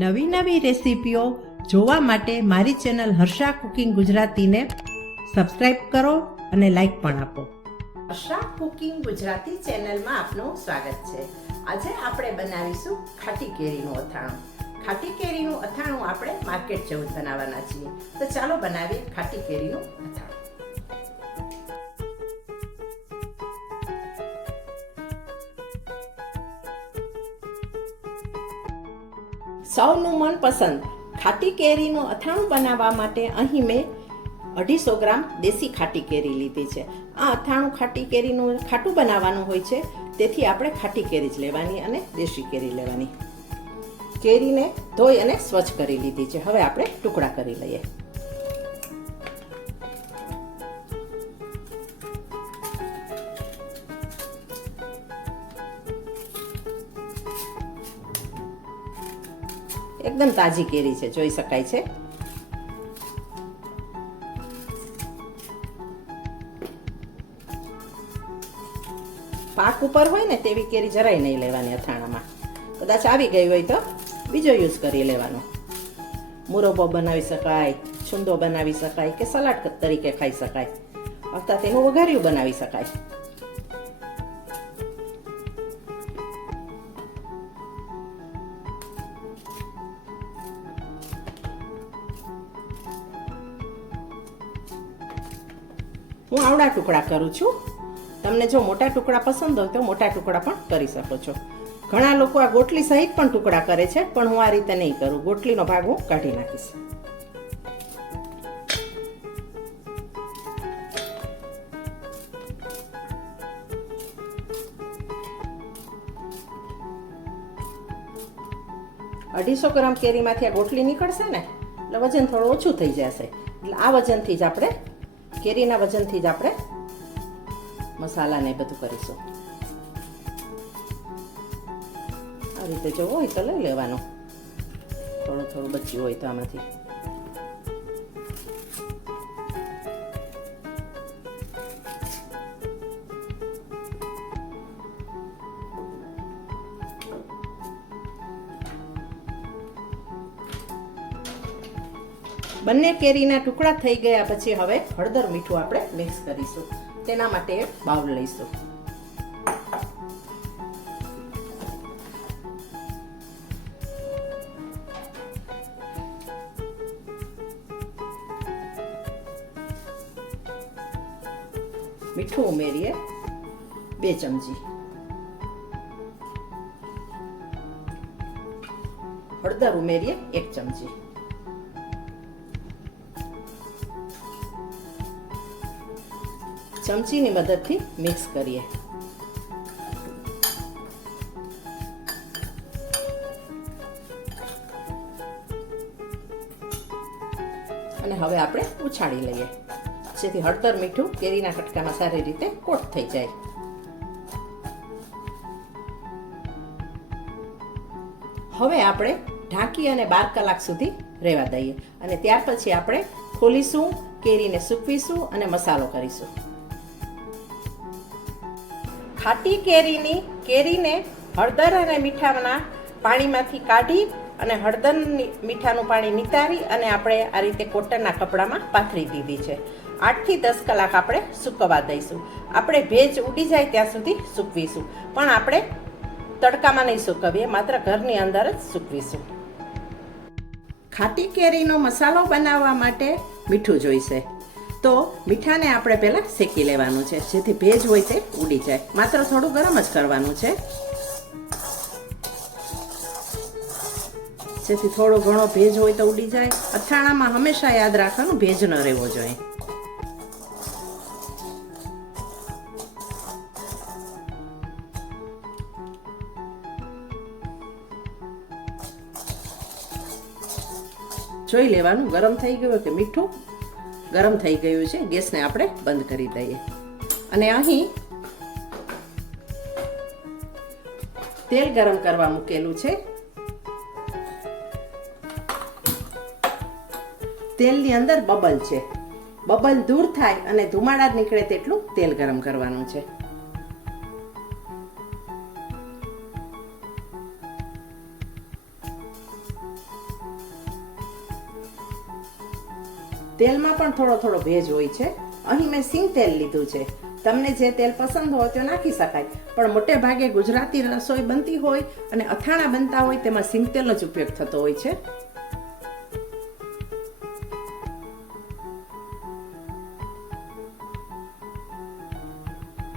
નવી નવી રેસીપીઓ જોવા માટે મારી ચેનલ હર્ષા કુકિંગ ગુજરાતીને સબસ્ક્રાઇબ કરો અને લાઈક પણ આપો. હર્ષા કુકિંગ ગુજરાતી ચેનલમાં આપનું સ્વાગત છે. આજે આપણે બનાવીશું ખાટી કેરીનું અથાણું. ખાટી કેરીનું અથાણું આપણે માર્કેટ જેવું જ બનાવવાના છીએ. તો ચાલો બનાવીએ ખાટી કેરીનું અથાણું. સૌનું મનપસંદ ખાટી કેરીનું અથાણું બનાવવા માટે અહીં મેં 250 ગ્રામ દેશી ખાટી કેરી લીધી છે. આ અથાણું ખાટી કેરીનું ખાટું બનાવવાનું હોય છે, તેથી આપણે ખાટી કેરી જ લેવાની અને દેશી કેરી લેવાની. કેરીને ધોઈ અને સ્વચ્છ કરી લીધી છે. હવે આપણે ટુકડા કરી લઈએ. એકદમ તાજી કેરી છે, જોઈ શકાય છે. પાક ઉપર હોય ને તેવી કેરી જરાય નહીં લેવાની અથાણામાં. કદાચ આવી ગઈ હોય તો બીજો યુઝ કરી લેવાનો. મુરબ્બો બનાવી શકાય, છુંદો બનાવી શકાય કે સલાડ તરીકે ખાઈ શકાય, અથવા તેનું વઘાર્યું બનાવી શકાય. હું આવડા ટુકડા કરું છું. તમને જો મોટા ટુકડા પસંદ હોય તો મોટા ટુકડા પણ કરી શકો છો. ઘણા લોકો આ ગોટલી સહિત પણ ટુકડા કરે છે, પણ હું આ રીતે નહીં કરું. ગોટલીનો ભાગ હું કાઢી નાખીશ. અઢીસો ગ્રામ કેરીમાંથી આ ગોટલી નીકળશે ને એટલે વજન થોડું ઓછું થઈ જશે. એટલે આ વજનથી જ આપણે કેરીના વજનથી જ આપણે મસાલાને બધું કરીશું. આ રીતે જો હોય તો લઈ લેવાનું. થોડું થોડું બચ્યું હોય તો આમાંથી. બંને કેરીના ટુકડા થઈ ગયા પછી હવે હળદર મીઠું આપણે મિક્સ કરીશું. તેના માટે એક બાઉલ લઈશું. મીઠું ઉમેરીએ 2 ચમચી. હળદર ઉમેરીએ 1 ચમચી. ચમચીની મદદથી મિક્સ કરીએ. અને હવે આપણે ઉછાળી લઈએ, જેથી હળદર મીઠું કેરીના કટકામાં સારી રીતે કોટ થઈ જાય. હવે આપણે ઢાંકી અને 12 કલાક સુધી રહેવા દઈએ અને ત્યાર પછી આપણે ખોલીશું, કેરીને સૂકવીશું અને મસાલો કરીશું. ખાટી કેરીને હળદર અને મીઠાના પાણીમાંથી કાઢી અને હળદરની મીઠાનું પાણી નિતારી અને આપણે આ રીતે કોટનના કપડામાં પાથરી દીધી છે. 8 થી 10 કલાક આપણે સૂકવવા દઈશું. આપણે ભેજ ઉડી જાય ત્યાં સુધી સૂકવીશું, પણ આપણે તડકામાં નહીં સૂકવીએ, માત્ર ઘરની અંદર જ સૂકવીશું. ખાટી કેરીનો મસાલો બનાવવા માટે મીઠું જોઈશે. તો મીઠાને આપણે પહેલાં શેકી લેવાનું છે, જેથી ભેજ હોય તે ઉડી જાય. માત્ર થોડું ગરમ જ કરવાનું છે, જેથી થોડો ઘણો ભેજ હોય તો ઉડી જાય. અથાણામાં હંમેશા યાદ રાખવાનું ભેજ ન રહેવો જોઈએ. જોઈ લેવાનું ગરમ થઈ ગયું કે મીઠું ગરમ થઈ ગયું છે. ગેસને આપણે બંધ કરી દઈએ. અને અહીં તેલ ગરમ કરવા મૂકેલું છે. તેલની અંદર બબલ છે. બબલ દૂર થાય અને ધુમાડા નીકળે તેટલું તેલ ગરમ કરવાનું છે. તેલમાં પણ થોડો થોડો ભેજ હોય છે. અહીં મેં સિંગ તેલ લીધું છે. તમને જે તેલ પસંદ હોય તે નાખી શકાય, પણ મોટે ભાગે ગુજરાતી રસોઈ બનતી હોય અને અથાણા બનતા હોય તેમાં સિંગ તેલનો જ ઉપયોગ થતો હોય છે.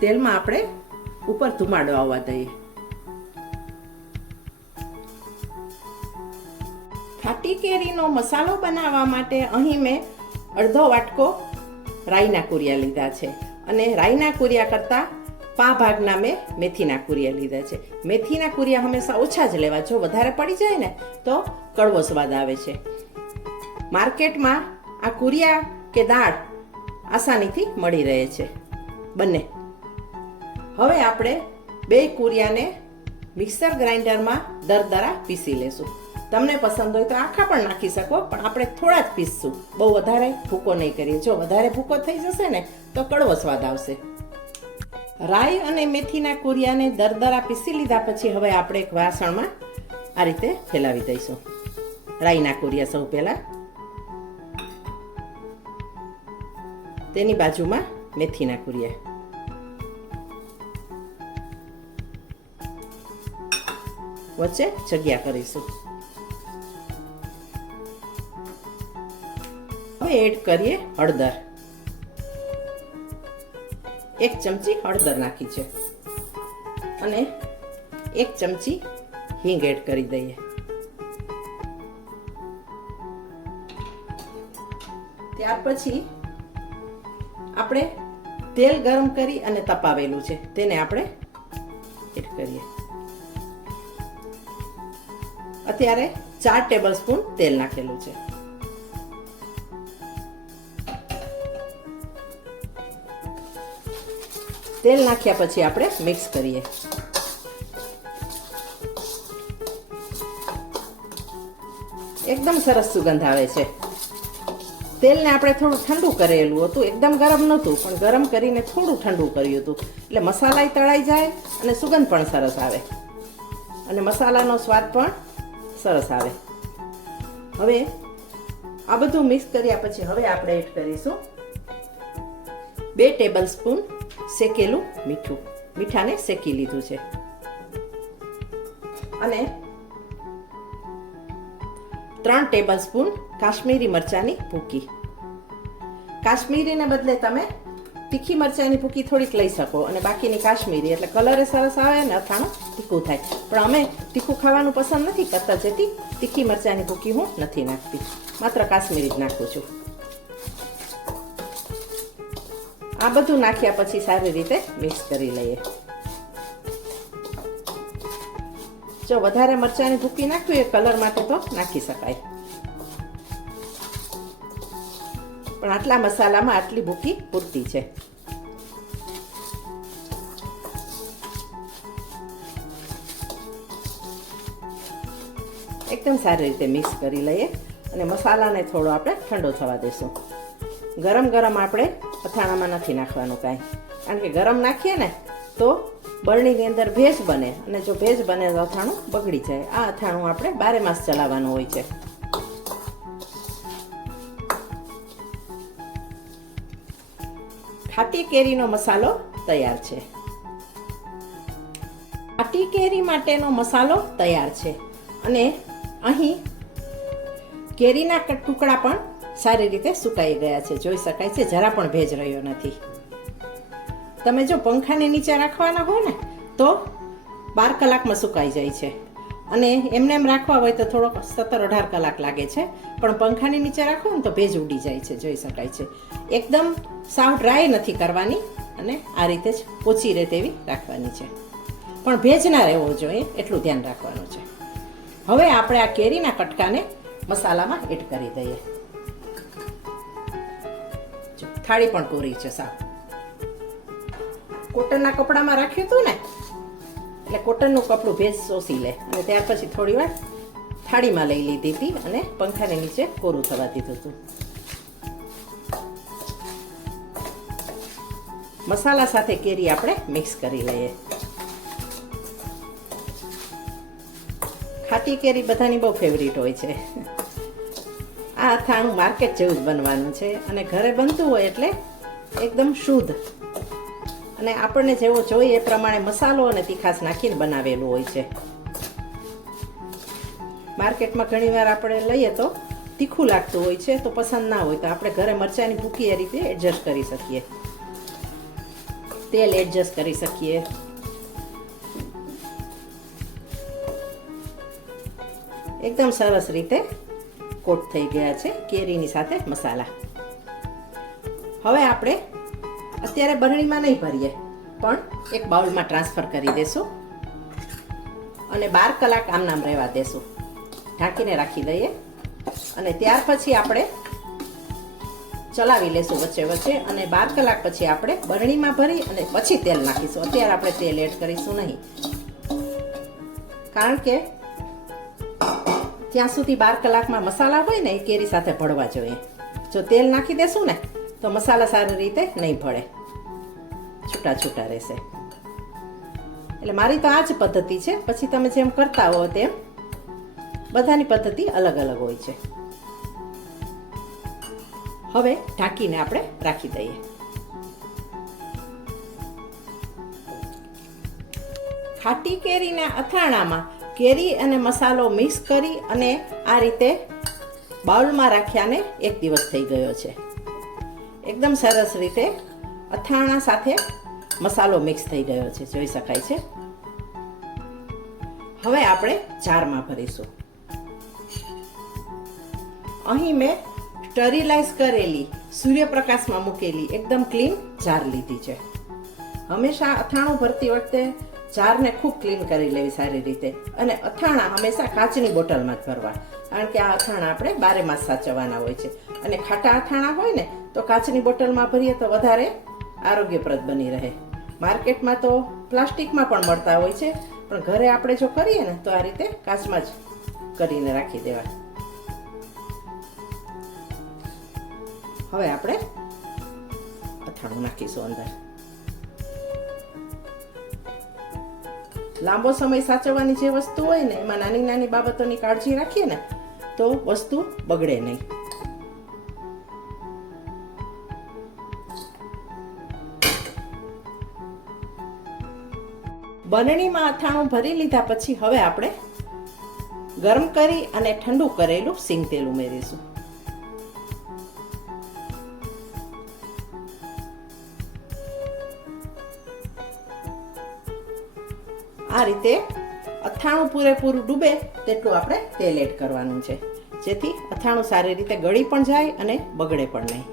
તેલમાં આપણે ઉપર ધુમાડો આવવા દઈએ. ખાટી કેરીનો મસાલો બનાવવા માટે અહીં મેં અડધો વાટકો રાઈના કુરિયા લીધા છે અને રાઈના કુરિયા કરતાં પા ભાગના મેં મેથીના કુરિયા લીધા છે. મેથીના કુરિયા હંમેશા ઓછા જ લેવા, જો વધારે પડી જાય ને તો કડવો સ્વાદ આવે છે. માર્કેટમાં આ કુરિયા કે દાળ આસાનીથી મળી રહે છે બંને. હવે આપણે બે કુરિયાને મિક્સર ગ્રાઇન્ડરમાં દરદરા પીસી લેશું. તમને પસંદ હોય તો આખા પણ નાખી શકો, પણ આપણે થોડા જ પીસશું, બહુ વધારે ભૂકો નહીં કરીએ. જો વધારે ભૂકો થઈ જશે ને તો કડવો સ્વાદ આવશે. રાઈ અને મેથીના કુરિયાને દરદરા પીસી લીધા પછી હવે આપણે એક વાસણમાં આ રીતે ફેલાવી દઈશું. રાઈના કુરિયા સૌ પહેલા, તેની બાજુમાં મેથીના કુરિયા, વચ્ચે જગ્યા કરીશું. હવે એડ કરીએ હળદર. 1 ચમચી હળદર નાખી છે અને 1 ચમચી હિંગ એડ કરી દઈએ. ત્યાર પછી આપણે તેલ ગરમ કરી અને તપાવેલું છે તેને આપણે એડ કરીએ. અત્યારે 4 ટેબલસ્પૂન તેલ નાખેલું છે. તેલ નાખ્યા પછી આપણે મિક્સ કરીએ. એકદમ સરસ સુગંધ આવે છે. તેલને આપણે થોડું ઠંડુ કરેલું હતું, એકદમ ગરમ નહોતું, પણ ગરમ કરીને થોડું ઠંડુ કર્યું હતું, એટલે મસાલાય તળાઈ જાય અને સુગંધ પણ સરસ આવે અને મસાલાનો સ્વાદ પણ સરસ આવે. હવે આ બધું મિક્સ કર્યા પછી હવે આપણે એડ કરીશું 2 ટેબલસ્પૂન શેકેલું મીઠું. મીઠાને શેકી લીધું છે અને 3 ટેબલસ્પૂન કાશ્મીરી મરચાંની ભૂકી. કાશ્મીરીને બદલે તમે તીખી મરચાંની ભૂકી થોડીક લઈ શકો અને બાકીની કાશ્મીરી, એટલે કલરે સરસ આવે ને અથાણું તીખું થાય. પણ અમે તીખું ખાવાનું પસંદ નથી કરતા, જેથી તીખી મરચાંની ભૂકી હું નથી નાખતી, માત્ર કાશ્મીરી જ નાખું છું. આ બધું નાખ્યા પછી સારી રીતે મિક્સ કરી લઈએ. જો વધારે મરચાંની ભૂકી નાખવી હોય કલર માટે તો નાખી શકાય, પણ આટલા મસાલામાં આટલી ભૂકી પૂરતી છે. એકદમ સારી રીતે મિક્સ કરી લઈએ અને મસાલાને થોડો આપણે ઠંડો થવા દઈશું. ગરમ ગરમ આપણે અથાણામાં નથી નાખવાનું કાંઈ, કારણ કે ગરમ નાખીએ ને તો બરણીની અંદર ભેજ બને અને જો ભેજ બને તો અથાણું બગડી જાય. આ અથાણું આપણે 12 માસ ચલાવવાનું હોય છે. ખાટી કેરીનો મસાલો તૈયાર છે. ખાટી કેરી માટેનો મસાલો તૈયાર છે અને અહીં કેરીના ટુકડા પણ સારી રીતે સુકાઈ ગયા છે, જોઈ શકાય છે, જરા પણ ભેજ રહ્યો નથી. તમે જો પંખાને નીચે રાખવાના હોય ને તો 12 કલાકમાં સુકાઈ જાય છે અને એમને એમ રાખવા હોય તો થોડોક 17-18 કલાક લાગે છે, પણ પંખાની નીચે રાખો ને તો ભેજ ઉડી જાય છે, જોઈ શકાય છે. એકદમ સાવ ડ્રાય નથી કરવાની અને આ રીતે જ પોચી રહે તેવી રાખવાની છે, પણ ભેજ ના રહેવો જોઈએ એટલું ધ્યાન રાખવાનું છે. હવે આપણે આ કેરીના કટકાને મસાલામાં એડ કરી દઈએ. થાળી પણ કોરી છે સાવ. કોટનના કપડામાં રાખ્યું હતું ને એટલે કોટનનું કપડું ભેજ શોષી લે અને ત્યાર પછી થોડી વાર થાળીમાં લઈ લીધી હતી અને પંખાને નીચે કોરું થવા દીધું હતું. મસાલા સાથે કેરી આપણે મિક્સ કરી લઈએ. ખાટી કેરી બધાની બહુ ફેવરિટ હોય છે. આ અથાણું માર્કેટ જેવું જ બનવાનું છે અને ઘરે બનતું હોય એટલે એકદમ શુદ્ધ અને આપણને જેવો જોઈએ એ પ્રમાણે મસાલો અને તીખાશ નાખીને બનાવેલું હોય છે. માર્કેટમાં ઘણીવાર આપણે લઈએ તો તીખું લાગતું હોય છે, તો પસંદ ના હોય તો આપણે ઘરે મરચાંની ભૂકી એ રીતે એડજસ્ટ કરી શકીએ, તેલ એડજસ્ટ કરી શકીએ. એકદમ સરસ રીતે કોટ થઈ ગયા છે કેરીની સાથે મસાલા. હવે આપણે અત્યારે બરણીમાં નહીં ભરીએ પણ એક બાઉલમાં ટ્રાન્સફર કરી દેશું અને 12 કલાક આમ નામ રહેવા દેશું. ઢાંકીને રાખી દઈએ અને ત્યાર પછી આપણે ચલાવી લેશું વચ્ચે વચ્ચે અને 12 કલાક પછી આપણે બરણીમાં ભરી અને પછી તેલ નાખીશું. અત્યારે આપણે તેલ એડ કરીશું નહીં, કારણ કે ત્યાં સુધી 12 કલાકમાં મસાલા હોય ને એ કેરી સાથે ભળવા જોઈએ. જો તેલ નાખી દેશું ને તો મસાલા સારી રીતે નહીં ભળે, છૂટા છૂટા રહેશે. એટલે મારી તો આ જ પદ્ધતિ છે, પછી તમે જેમ કરતા હો તેમ, બધાની પદ્ધતિ અલગ અલગ હોય છે. હવે ઢાંકીને આપણે રાખી દઈએ. ખાટી કેરીના અથાણામાં કેરી અને મસાલો મિક્સ કરી અને આ રીતે બાઉલમાં રાખ્યાને 1 દિવસ થઈ ગયો છે. એકદમ સરસ રીતે અથાણા સાથે મસાલો મિક્સ થઈ ગયો છે, જોઈ શકાય છે. હવે આપણે જારમાં ભરીશું. અહીં મેં સ્ટરીલાઇઝ કરેલી સૂર્યપ્રકાશમાં મૂકેલી એકદમ ક્લીન જાર લીધી છે. હંમેશા અથાણું ભરતી વખતે જારને ખૂબ ક્લીન કરી લેવી સારી રીતે, અને અથાણા હંમેશા કાચની બોટલમાં જ ભરવા, કારણ કે આ અથાણા આપણે 12 માસ સાચવવાના હોય છે. અને ખાટા અથાણા હોય ને તો કાચની બોટલમાં ભરીએ તો વધારે આરોગ્યપ્રદ બની રહે. માર્કેટમાં તો પ્લાસ્ટિકમાં પણ મળતા હોય છે, પણ ઘરે આપણે જો કરીએ ને તો આ રીતે કાચમાં જ કરીને રાખી દેવા. હવે આપણે અથાણું નાખીશું અંદર. લાંબો સમય સાચવવાની જે વસ્તુ હોય ને એમાં નાની નાની બાબતોની કાળજી રાખીએ ને તો વસ્તુ બગડે નહીં. બરણીમાં અથાણું ભરી લીધા પછી હવે આપણે ગરમ કરી અને ઠંડુ કરેલું સિંગ તેલ ઉમેરીશું. આ રીતે અથાણું પૂરેપૂરું ડૂબે તેટલું આપણે તેલ એડ કરવાનું છે, જેથી અથાણું સારી રીતે ગળી પણ જાય અને બગડે પણ નહીં.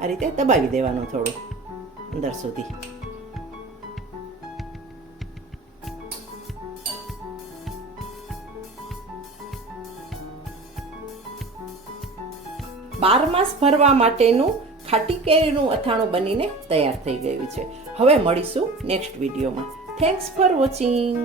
આ રીતે દબાવી દેવાનું થોડું અંદર સુધી. બારમાસ ભરવા માટેનું ખાટી કેરીનું અથાણું બનીને તૈયાર થઈ ગયું છે. હવે મળીશું નેક્સ્ટ વિડીયોમાં. Thanks for watching.